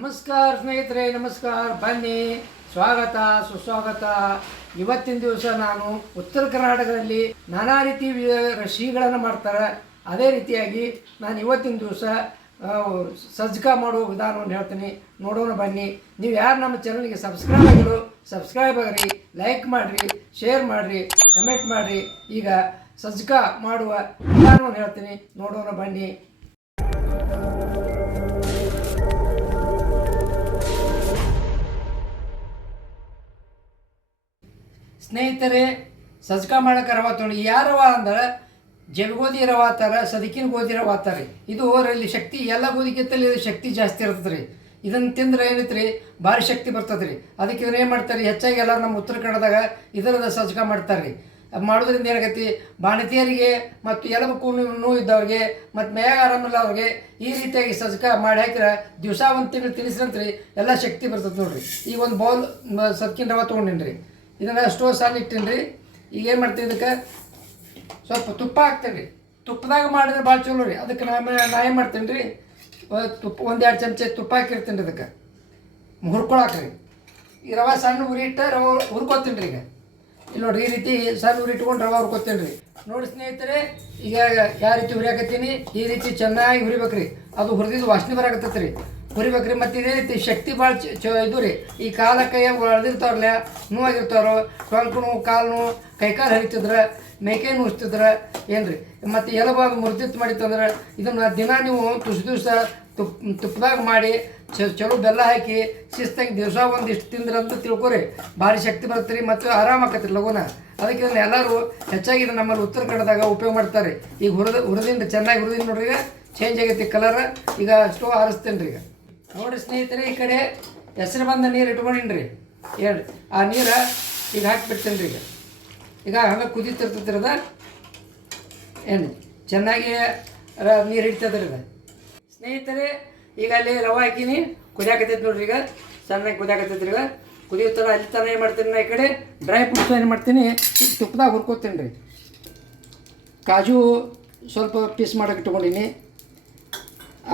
ನಮಸ್ಕಾರ ಸ್ನೇಹಿತರೆ, ನಮಸ್ಕಾರ. ಬನ್ನಿ, ಸ್ವಾಗತ ಸುಸ್ವಾಗತ. ಇವತ್ತಿನ ದಿವಸ ನಾನು ಉತ್ತರ ಕರ್ನಾಟಕದಲ್ಲಿ ನಾನಾ ರೀತಿ ಸಿಹಿಗಳನ್ನು ಮಾಡ್ತಾರೆ. ಅದೇ ರೀತಿಯಾಗಿ ನಾನು ಇವತ್ತಿನ ದಿವಸ ಸಜ್ಜಕ ಮಾಡುವ ವಿಧಾನವನ್ನು ಹೇಳ್ತೀನಿ. ನೋಡೋಣ ಬನ್ನಿ. ನೀವು ಯಾರು ನಮ್ಮ ಚಾನಲ್ಗೆ ಸಬ್ಸ್ಕ್ರೈಬ್ ಆಗಿರಿ, ಲೈಕ್ ಮಾಡಿರಿ, ಶೇರ್ ಮಾಡಿರಿ, ಕಮೆಂಟ್ ಮಾಡಿರಿ. ಈಗ ಸಜ್ಜಕ ಮಾಡುವ ವಿಧಾನವನ್ನು ಹೇಳ್ತೀನಿ. ನೋಡೋಣ ಬನ್ನಿ. ಸ್ನೇಹಿತರೆ, ಸಜ್ಜಕ ಮಾಡೋಕೆ ರವೆ ತೊಗೊಂಡು ಯಾವ ರವೆ ಅಂದ್ರೆ ಜಲ್ಗೋದಿ ರವೆ ಆತಾರೆ, ಸದಕಿನ ಗೋಧಿ ರವೆ ಆತಾರೆ. ಇದು ಓರಲ್ಲಿ ಶಕ್ತಿ, ಎಲ್ಲ ಗೋಧಿಗಿಂತಲ್ಲಿ ಇದು ಶಕ್ತಿ ಜಾಸ್ತಿ ಇರ್ತದೆ ರೀ. ಇದನ್ನು ತಿಂದ್ರೆ ಏನೈತೆ ರೀ, ಭಾರಿ ಶಕ್ತಿ ಬರ್ತದೆ ರೀ. ಅದಕ್ಕೆ ಇದನ್ನ ಏನು ಮಾಡ್ತಾರೆ, ಹೆಚ್ಚಾಗಿ ಎಲ್ಲ ನಮ್ಮ ಉತ್ತರ ಕನ್ನಡದಾಗ ಇದರದ ಸಜ್ಜಕ ಮಾಡ್ತಾರೆ ರೀ. ಮಾಡೋದ್ರಿಂದ ಏನಾಗೈತಿ, ಬಾಣತಿಯರಿಗೆ ಮತ್ತು ಎಲಬು ನೋವು ಇದ್ದವ್ರಿಗೆ ಮತ್ತು ಮೇಯಾಗ ಆರಾಮಿಲ್ಲ ಅವ್ರಿಗೆ ಈ ರೀತಿಯಾಗಿ ಸಜ್ಜಕ ಮಾಡಿ ಹಾಕಿದ್ರೆ ದಿವಸ ಒಂದು ತಿಂಗಳು ತಿನ್ನಿಸ್ರಂತ್ರಿ ಎಲ್ಲ ಶಕ್ತಿ ಬರ್ತದೆ ನೋಡ್ರಿ. ಈಗ ಒಂದು ಬೌಲ್ ಸದ್ಕಿನ ರವೆ ತೊಗೊಂಡಿನಿ ರೀ. ಇದನ್ನು ಸ್ಟೋವ್ ಸಾಲ ಇಟ್ಟೀನಿ ರೀ. ಈಗ ಏನು ಮಾಡ್ತೀನಿ, ಇದಕ್ಕೆ ಸ್ವಲ್ಪ ತುಪ್ಪ ಹಾಕ್ತೇನೆ ರೀ. ತುಪ್ಪದಾಗ ಮಾಡಿದ್ರೆ ಭಾಳ ಚಲೋ ರೀ. ಅದಕ್ಕೆ ನಾ ಏನು ಮಾಡ್ತೀನಿ ರೀ, ತುಪ್ಪ 1-2 ಚಮಚ ತುಪ್ಪ ಹಾಕಿರ್ತೀನಿ ರೀ. ಅದಕ್ಕೆ ಹುರ್ಕೊಳಕ್ರಿ ಈ ರವೆ ಸಣ್ಣ ಉರಿ ಇಟ್ಟು ರವೆ ಹುರ್ಕೋತೀನಿ ರೀ. ಈಗ ಇಲ್ಲಿ ನೋಡಿರಿ, ಈ ರೀತಿ ಸಣ್ಣ ಉರಿ ಇಟ್ಕೊಂಡು ರವೆ ಹುರ್ಕೋತೀನಿ ರೀ. ನೋಡಿ ಸ್ನೇಹಿತರೆ, ಈಗ ಯಾವ ರೀತಿ ಹುರಿಯಾಕತ್ತೀನಿ, ಈ ರೀತಿ ಚೆನ್ನಾಗಿ ಹುರಿಬೇಕ್ರಿ. ಅದು ಹುರಿದಿದ್ದು ವಾಸನೆ ಬರಾಕತ್ತೈತೆ ರೀ, ಹುರಿಬೇಕ್ರಿ. ಮತ್ತು ಇದೇ ರೀತಿ ಶಕ್ತಿ ಭಾಳ ಇದು ರೀ. ಈ ಕಾಲ ಕೈ ಹೊಳೆದಿರ್ತಾವ್ರಲ್ಲ, ನೋವಾಗಿರ್ತಾರೋ, ಟೊಂಕು ನೋವು, ಕಾಲು ನೋವು, ಕೈಕಾಲು ಹರಿತಿದ್ರೆ, ಮೇಕೆ ನುಸ್ತಿದ್ರೆ ಏನು ರೀ, ಮತ್ತು ಎಲಬಾಗ ಮುರಿದಿತ್ತು ಮಾಡಿತ್ತಂದ್ರೆ ಇದನ್ನು ದಿನ ನೀವು ದಿವಸ ತುಪ್ಪದಾಗ ಮಾಡಿ ಚಲೋ ಬೆಲ್ಲ ಹಾಕಿ ಶಿಸ್ತಾಗಿ ದಿವಸ ಒಂದಿಷ್ಟು ತಿಂದ್ರೆ ಅಂತ ತಿಳ್ಕೊರಿ, ಭಾರಿ ಶಕ್ತಿ ಬರುತ್ತೆ ರೀ ಮತ್ತು ಆರಾಮ ಆಕತ್ರಿ ಲಘುನ. ಅದಕ್ಕೆ ಇದನ್ನು ಎಲ್ಲರೂ ಹೆಚ್ಚಾಗಿ ನಮ್ಮಲ್ಲಿ ಉತ್ತರ ಕನ್ನಡದಾಗ ಉಪಯೋಗ ಮಾಡ್ತಾರೆ. ಈಗ ಹುರಿದಿಂದ ಚೆನ್ನಾಗಿ ಹುರಿದಿಂದ ನೋಡ್ರಿ, ಈಗ ಚೇಂಜ್ ಆಗೈತಿ ಕಲರ್. ಈಗ ಸ್ಟೋವ್ ಆರಿಸ್ತೇನೆ ರೀ. ಈಗ ನೋಡಿರಿ ಸ್ನೇಹಿತರೆ, ಈ ಕಡೆ ಹೆಸರು ಬಂದ ನೀರು ಇಟ್ಕೊಂಡಿನಿ ರೀ. ಹೇಳ್ರಿ, ಆ ನೀರು ಈಗ ಹಾಕಿಬಿಡ್ತೇನೆ ರೀ. ಈಗ ಹಂಗೆ ಕುದೀತಿರ್ತೈತಿ ಅದ, ಏನು ಚೆನ್ನಾಗಿ ನೀರು ಇಡ್ತದ್ರಿ ಅದ. ಸ್ನೇಹಿತರೆ, ಈಗ ಅಲ್ಲಿ ರವೆ ಹಾಕಿನಿ, ಕುದಿಯಾಕತ್ತೈತಿ ನೋಡ್ರಿ. ಈಗ ಸಣ್ಣಗೆ ಕುದಿಯಾಕತ್ತೈತಿ ರೀ. ಈಗ ಕುದಿಯುತ್ತಾರ ಅಲ್ಲಿ ತನಕ ಏನು ಮಾಡ್ತೀನಿ, ನಾ ಈ ಕಡೆ ಡ್ರೈ ಫ್ರೂಟ್ಸ್ ಏನು ಮಾಡ್ತೀನಿ, ತುಪ್ಪದಾಗ ಹುರ್ಕೋತೀನಿ ರೀ. ಕಾಜು ಸ್ವಲ್ಪ ಪೀಸ್ ಮಾಡೋಕೆ ಇಟ್ಕೊಂಡಿನಿ.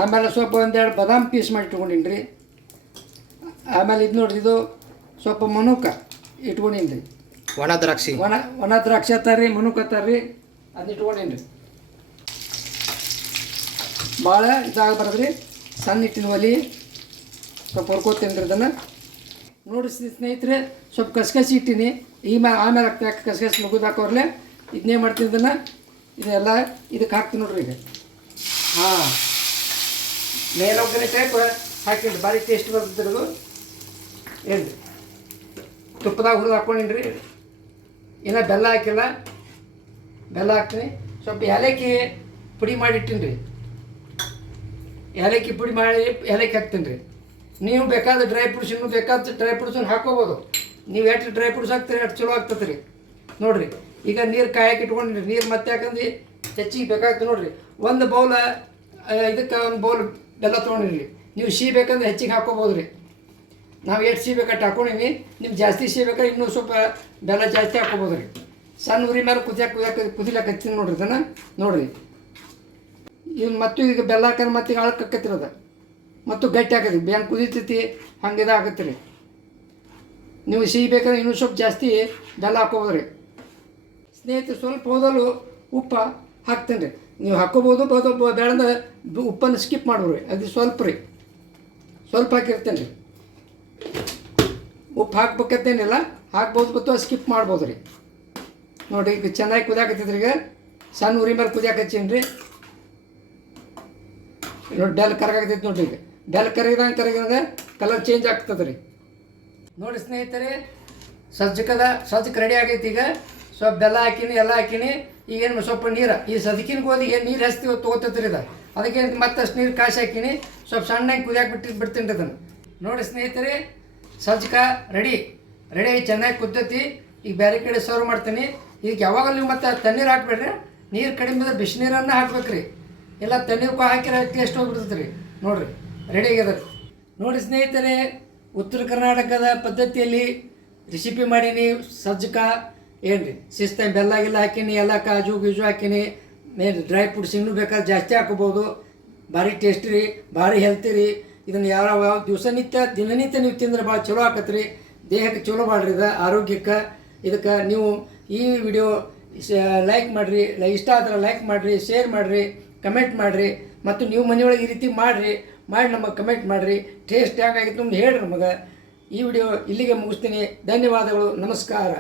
ಆಮೇಲೆ ಸ್ವಲ್ಪ 1-2 ಬಾದಾಮ್ ಪೀಸ್ ಮಾಡಿ ಇಟ್ಕೊಂಡಿನಿ ರೀ. ಆಮೇಲೆ ಇದು ನೋಡ್ರಿ, ಇದು ಸ್ವಲ್ಪ ಮನುಕ ಇಟ್ಕೊಂಡಿನಿ ರೀ. ಒಣ ದ್ರಾಕ್ಷಿ ಅತ್ತಾರ ರೀ, ಮನುಕ ಅತ್ತಾರ ರೀ, ಅದನ್ನ ಇಟ್ಕೊಂಡಿನಿ ರೀ. ಭಾಳ ಇದಾಗಬಾರ್ದು ರೀ, ಸಣ್ಣ ಹಿಟ್ಟಿನ ಒಲಿ ಸ್ವಲ್ಪ ಹುರ್ಕೋತೀನಿ ರೀ. ಅದನ್ನು ನೋಡಿ ಸ್ನೇಹಿತರೆ, ಸ್ವಲ್ಪ ಕಸ್ಕಸಿ ಇಟ್ಟಿನಿ. ಆಮೇಲೆ ಹಾಕ್ತಾ ಕಸ್ಕಸಿ ಮುಗಿದು ಹಾಕೋರ್ಲೆ ಇದನ್ನೇ ಮಾಡ್ತೀನಿ. ಇದೆಲ್ಲ ಇದಕ್ಕೆ ಹಾಕ್ತೀನಿ ನೋಡ್ರಿ. ಈಗ ಹಾಂ, ಮೇಲೊಗ್ಗನೆ ಟೈಪ್ ಹಾಕಿರಿ, ಭಾರಿ ಟೇಸ್ಟ್ ಬರ್ತದೆ ಅದು. ಏನು ತುಪ್ಪದಾಗ ಹುರಿದು ಹಾಕ್ಕೊಂಡಿನಿ ರೀ. ಇನ್ನೂ ಬೆಲ್ಲ ಹಾಕಿಲ್ಲ, ಬೆಲ್ಲ ಹಾಕ್ತೀನಿ. ಸ್ವಲ್ಪ ಏಲಕ್ಕಿ ಪುಡಿ ಮಾಡಿಟ್ಟಿನಿ ರೀ. ಏಲಕ್ಕಿ ಪುಡಿ ಮಾಡಿ ಏಲಕ್ಕಿ ಹಾಕ್ತೀನಿ ರೀ. ನೀವು ಬೇಕಾದ ಡ್ರೈ ಫ್ರೂಟ್ಸ್, ಇನ್ನೂ ಬೇಕಾದ ಡ್ರೈ ಫ್ರೂಟ್ಸನ್ನು ಹಾಕ್ಕೋಬೋದು. ನೀವು ಎಷ್ಟು ಡ್ರೈ ಫ್ರೂಟ್ಸ್ ಹಾಕ್ತೀರಿ ಅಷ್ಟು ಚಲೋ ಆಗ್ತದೆ ರೀ. ನೋಡಿರಿ, ಈಗ ನೀರು ಕಾಯಕ್ಕೆ ಇಟ್ಕೊಂಡಿರಿ. ನೀರು ಮತ್ತೆ ಯಾಕಂದ್ರೆ ಹೆಚ್ಚಿಗೆ ಬೇಕಾಗ್ತದೆ ನೋಡಿರಿ. ಒಂದು ಬೌಲ ಇದಕ್ಕೆ ಒಂದು ಬೌಲ್ ಬೆಲ್ಲ ತೊಗೊಂಡಿರಿ. ನೀವು ಸಿಹಿ ಬೇಕಂದ್ರೆ ಹೆಚ್ಚಿಗೆ ಹಾಕ್ಕೋಬೋದು ರೀ. ನಾವು ಎಷ್ಟು ಸಿಹಿ ಬೇಕಾದ್ರೆ ಹಾಕ್ಕೊಂಡಿನಿ. ನಿಮ್ಗೆ ಜಾಸ್ತಿ ಸಿಹಿ ಬೇಕಾದ್ರೆ ಇನ್ನೂ ಸ್ವಲ್ಪ ಬೆಲ್ಲ ಜಾಸ್ತಿ ಹಾಕ್ಕೋಬೋದು ರೀ. ಸಣ್ಣ ಉರಿ ಮೇಲೆ ಕುದಿಲಕ್ಕೆ ಹಚ್ತೀನಿ ನೋಡ್ರಿ. ಇದನ್ನು ನೋಡಿರಿ, ಇವ್ನು ಮತ್ತು ಈಗ ಬೆಲ್ಲ ಹಾಕಂದ್ರೆ ಮತ್ತೆ ಈಗ ಆಳಕ್ಕೆ ಹಾಕತ್ತಿರೋದ ಮತ್ತು ಗಟ್ಟಿ ಹಾಕತ್ರಿ. ಬ್ಯಾಂಕ್ ಕುದಿತೈತಿ, ಹಂಗೆ ಇದಾಗತ್ತೆ ರೀ. ನೀವು ಸಿಹಿ ಬೇಕಾದ್ರೆ ಇನ್ನೂ ಸ್ವಲ್ಪ ಜಾಸ್ತಿ ಬೆಲ್ಲ ಹಾಕ್ಕೋಬೋದು ರೀ. ಸ್ನೇಹಿತರೆ, ಸ್ವಲ್ಪ ಹೋದಲು ಉಪ್ಪು ಹಾಕ್ತೇನೆ ರೀ. ನೀವು ಹಾಕ್ಕೋಬೋದು, ಬೇಡಂದ್ರೆ ಉಪ್ಪನ್ನು ಸ್ಕಿಪ್ ಮಾಡ್ಬೋರಿ. ಅದು ಸ್ವಲ್ಪ ರೀ, ಸ್ವಲ್ಪ ಹಾಕಿರ್ತೇನೆ ರೀ. ಉಪ್ಪು ಹಾಕ್ಬೇಕತ್ತೇನಿಲ್ಲ, ಹಾಕ್ಬೋದು ಮತ್ತು ಸ್ಕಿಪ್ ಮಾಡ್ಬೋದು ರೀ. ನೋಡಿರಿ, ಈಗ ಚೆನ್ನಾಗಿ ಕುದಿಯಾಕತ್ತೈತ್ರಿ. ಈಗ ಸಣ್ಣ ಉರಿ ಮೇಲೆ ಕುದಿಯಾಕತ್ತೀನಿ ರೀ. ನೋಡಿ, ಬೆಲ್ಲ ಕರಗಾಕತ್ತೈತಿ ನೋಡಿರಿ. ಈಗ ಬೆಲ್ಲ ಕರಗಿದಂಗೆ ಕಲರ್ ಚೇಂಜ್ ಆಗ್ತದೆ ರೀ. ನೋಡಿ ಸ್ನೇಹಿತರೆ, ಸಜ್ಜಕ ರೆಡಿ ಆಗೈತಿ. ಈಗ ಸ್ವಲ್ಪ ಬೆಲ್ಲ ಹಾಕಿನಿ, ಎಲ್ಲ ಹಾಕಿನಿ. ಈಗೇನು ಸ್ವಲ್ಪ ನೀರು, ಈ ಸದಕಿನ ಗೋಧಿ ಏನು ನೀರು ಹಚ್ತೀವಿ ತೊಗೋತೈತಿ ರೀ. ಅದಕ್ಕೆ ಮತ್ತಷ್ಟು ನೀರು ಕಾಸಿ ಹಾಕಿನಿ. ಸ್ವಲ್ಪ ಸಣ್ಣಗೆ ಕುದಿಯಾಕೆ ಬಿಡ್ತೀನಿ ರೀ ಅದನ್ನು. ನೋಡಿ ಸ್ನೇಹಿತರೆ, ಸಜ್ಜಕ ರೆಡಿ ಚೆನ್ನಾಗಿ ಕುದ್ದೈತಿ. ಈಗ ಬೇರೆ ಕಡೆ ಸರ್ವ್ ಮಾಡ್ತೀನಿ. ಈಗ ಯಾವಾಗಲೂ ನೀವು ಮತ್ತೆ ತಣ್ಣೀರು ಹಾಕ್ಬೇಡ್ರಿ. ನೀರು ಕಡಿಮೆ ಇದ್ರೆ ಬಿಸಿನೀರನ್ನು ಹಾಕ್ಬೇಕು ರೀ. ಎಲ್ಲ ತಣ್ಣೀರ್ಗೂ ಹಾಕಿರೋ ಟೇಸ್ಟ್ ಹೋಗ್ಬಿಡ್ತೈತೆ ರೀ. ನೋಡಿರಿ, ರೆಡಿ ಆಗ್ಯದ ರೀ. ನೋಡಿ ಸ್ನೇಹಿತರೆ, ಉತ್ತರ ಕರ್ನಾಟಕದ ಪದ್ಧತಿಯಲ್ಲಿ ರೆಸಿಪಿ ಮಾಡೀನಿ ಸಜ್ಜಕ. ಏನು ರೀ, ಶಿಸ್ತಾಗಿ ಬೆಲ್ಲ ಗಿಲ್ಲ ಹಾಕೀನಿ, ಎಲ್ಲ ಕಾಜು ಗೀಜು ಹಾಕೀನಿ. ಡ್ರೈ ಫ್ರೂಟ್ಸ್ ಇನ್ನೂ ಬೇಕಾದ್ರೆ ಜಾಸ್ತಿ ಹಾಕೋಬೋದು. ಭಾರಿ ಟೇಸ್ಟಿ ರೀ, ಭಾರಿ ಹೆಲ್ತಿ ರೀ. ಇದನ್ನು ಯಾವ ದಿವಸ ದಿನನಿತ್ಯ ನೀವು ತಿಂದ್ರೆ ಭಾಳ ಚಲೋ ಆಕತ್ರಿ. ದೇಹಕ್ಕೆ ಚಲೋ ಮಾಡ್ರಿ, ಇದು ಆರೋಗ್ಯಕ್ಕೆ. ಇದಕ್ಕೆ ನೀವು ಈ ವಿಡಿಯೋ ಲೈಕ್ ಮಾಡಿರಿ, ಇಷ್ಟ ಆದ್ರೆ ಲೈಕ್ ಮಾಡಿರಿ, ಶೇರ್ ಮಾಡಿರಿ, ಕಮೆಂಟ್ ಮಾಡಿರಿ. ಮತ್ತು ನೀವು ಮನೆಯೊಳಗೆ ಈ ರೀತಿ ಮಾಡಿರಿ, ಮಾಡಿ ನಮಗೆ ಕಮೆಂಟ್ ಮಾಡಿರಿ. ಟೇಸ್ಟ್ ಹೇಗಾಗಿತ್ತು ಅಂತ ಹೇಳ್ರಿ ನಮಗೆ. ಈ ವಿಡಿಯೋ ಇಲ್ಲಿಗೆ ಮುಗಿಸ್ತೀನಿ. ಧನ್ಯವಾದಗಳು. ನಮಸ್ಕಾರ.